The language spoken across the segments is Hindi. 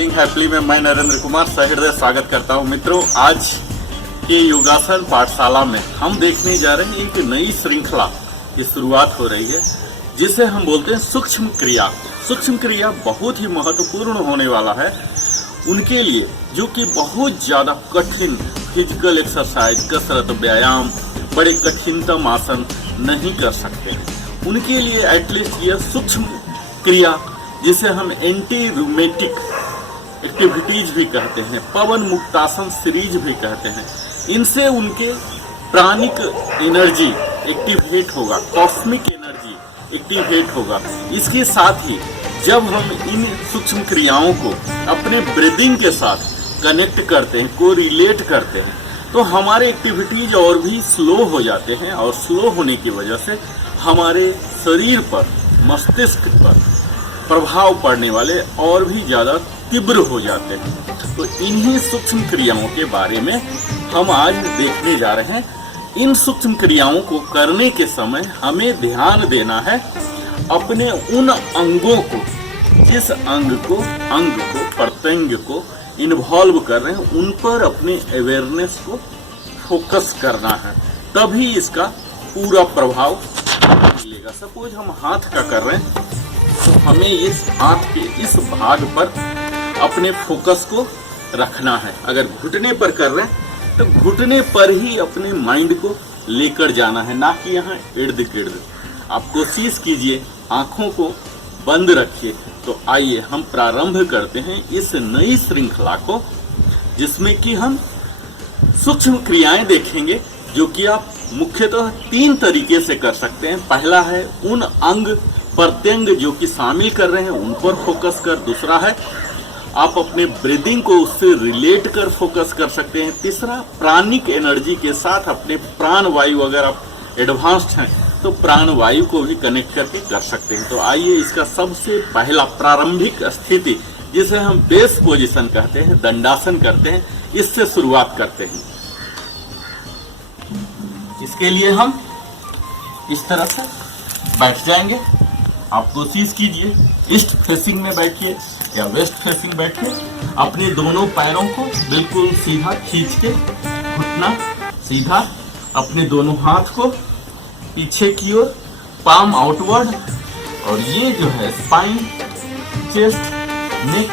लिविंग हैप्पीली में मैं नरेंद्र कुमार सहृदय स्वागत करता हूं। मित्रों, आज के योगासन पाठशाला में हम देखने जा रहे हैं एक नई श्रृंखला की शुरुआत हो रही है, जिसे हम बोलते हैं सूक्ष्म क्रिया। सूक्ष्म क्रिया बहुत ही महत्वपूर्ण होने वाला है उनके लिए जो कि बहुत ज्यादा कठिन फिजिकल एक्सरसाइज, कसरत, व्यायाम, बड़े कठिनतम आसन नहीं कर सकते हैं। उनके लिए एटलीस्ट यह सूक्ष्म क्रिया, जिसे हम एंटी रूमेटिक एक्टिविटीज भी कहते हैं, पवन मुक्तासन सीरीज भी कहते हैं, इनसे उनके प्राणिक एनर्जी एक्टिवेट होगा, कॉस्मिक एनर्जी एक्टिवेट होगा। इसके साथ ही जब हम इन सूक्ष्म क्रियाओं को अपने ब्रीदिंग के साथ कनेक्ट करते हैं, को रिलेट करते हैं, तो हमारे एक्टिविटीज और भी स्लो हो जाते हैं और स्लो होने की वजह से हमारे शरीर पर, मस्तिष्क पर प्रभाव पड़ने वाले और भी ज्यादा तीव्र हो जाते हैं। तो इन्हीं सूक्ष्म क्रियाओं के बारे में हम आज देखने जा रहे हैं। इन सूक्ष्म क्रियाओं को करने के समय हमें ध्यान देना है अपने उन अंगों को, जिस अंग को प्रत्यंग को इन्वॉल्व कर रहे हैं, उन पर अपने अवेयरनेस को फोकस करना है, तभी इसका पूरा प्रभाव मिलेगा। सपोज हम हाथ का कर रहे हैं, तो हमें इस हाथ के इस भाग पर अपने फोकस को रखना है। अगर घुटने पर कर रहे हैं तो घुटने पर ही अपने माइंड को लेकर जाना है, ना कि यहाँ इर्द गिर्द। आप कोशिश कीजिए, आंखों को बंद रखिए। तो आइए हम प्रारंभ करते हैं इस नई श्रृंखला को, जिसमें कि हम सूक्ष्म क्रियाएं देखेंगे, जो कि आप मुख्यतः 3 तरीके से कर सकते हैं। पहला है उन अंग प्रत्यंग जो कि शामिल कर रहे हैं उन पर फोकस कर। दूसरा है आप अपने ब्रीदिंग को उससे रिलेट कर फोकस कर सकते हैं। तीसरा, प्राणिक एनर्जी के साथ अपने प्राण वायु, अगर आप एडवांस्ड हैं तो प्राण वायु को भी कनेक्ट करके कर सकते हैं। तो आइए इसका सबसे पहला प्रारंभिक स्थिति, जिसे हम बेस पोजीशन कहते हैं, दंडासन करते हैं, इससे शुरुआत करते हैं। इसके लिए हम इस तरह से बैठ जाएंगे। आप कोशिश कीजिए ईस्ट फेसिंग में बैठिए या वेस्ट फेसिंग बैठिए। अपने दोनों पैरों को बिल्कुल सीधा खींच के, घुटना सीधा, अपने दोनों हाथ को पीछे की ओर, पाम आउटवर्ड, और ये जो है स्पाइन, चेस्ट, नेक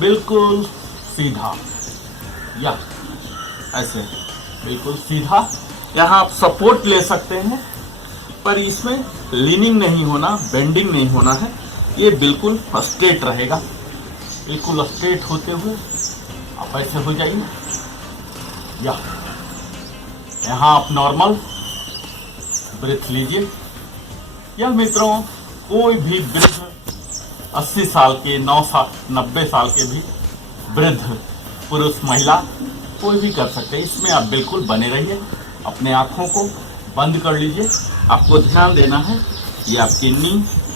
बिल्कुल सीधा, या ऐसे बिल्कुल सीधा। यहाँ आप सपोर्ट ले सकते हैं, पर इसमें लीनिंग नहीं होना, बेंडिंग नहीं होना है। ये बिल्कुल स्ट्रेट रहेगा। बिल्कुल स्ट्रेट होते हुए आप ऐसे हो जाइए, या यहाँ आप नॉर्मल ब्रेथ लीजिए। या मित्रों, कोई भी वृद्ध 80 साल के, 90 साल के भी वृद्ध पुरुष, महिला, कोई भी कर सकते हैं। इसमें आप बिल्कुल बने रहिए। अपने आंखों को बंद कर लीजिए। आपको ध्यान देना है ये आपके नी,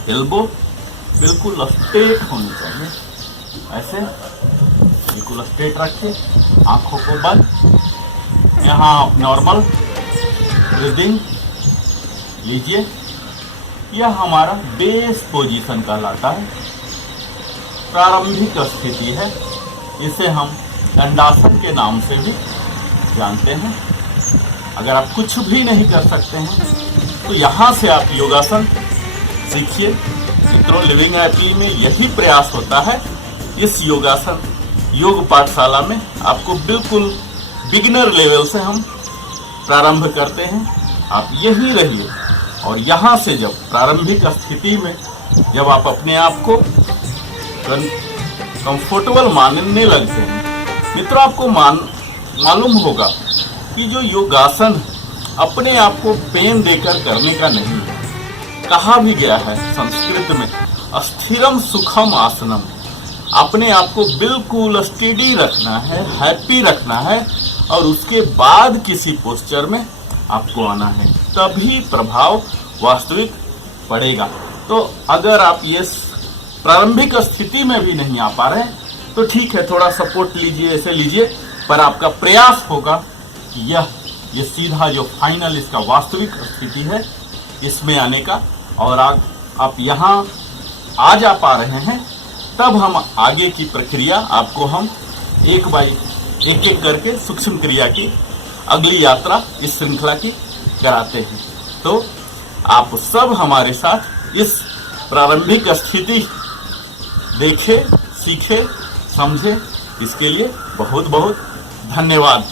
एल्बो बिल्कुल स्ट्रेट होनी चाहिए। ऐसे बिल्कुल स्ट्रेट रखिए, आंखों को बंद। यहाँ आप नॉर्मल ब्रीदिंग लीजिए। यह हमारा बेस पोजीशन कहलाता है, प्रारंभिक स्थिति है। इसे हम दंडासन के नाम से भी जानते हैं। अगर आप कुछ भी नहीं कर सकते हैं तो यहाँ से आप योगासन सीखिए। मित्रों, लिविंग हैप्पीली में यही प्रयास होता है। इस योगासन योग पाठशाला में आपको बिल्कुल बिगिनर लेवल से हम प्रारंभ करते हैं। आप यही रहिए, और यहाँ से जब प्रारंभिक स्थिति में जब आप अपने आप को कंफर्टेबल मानने लगते हैं, मित्रों, आपको मालूम होगा कि जो योगासन अपने आप को पेन देकर करने का नहीं है। कहा भी गया है संस्कृत में, स्थिरम सुखम आसनम। अपने आप को बिल्कुल स्टेडी रखना है, हैप्पी रखना है, और उसके बाद किसी पोस्चर में आपको आना है, तभी प्रभाव वास्तविक पड़ेगा। तो अगर आप ये प्रारंभिक स्थिति में भी नहीं आ पा रहे हैं तो ठीक है, थोड़ा सपोर्ट लीजिए, ऐसे लीजिए, पर आपका प्रयास होगा कि ये सीधा जो फाइनल इसका वास्तविक स्थिति है, इसमें आने का। और आप यहाँ आ जा पा रहे हैं तब हम आगे की प्रक्रिया आपको हम एक एक करके सूक्ष्म क्रिया की अगली यात्रा इस श्रृंखला की कराते हैं। तो आप सब हमारे साथ इस प्रारंभिक स्थिति देखें, सीखें, समझें। इसके लिए बहुत बहुत धन्यवाद।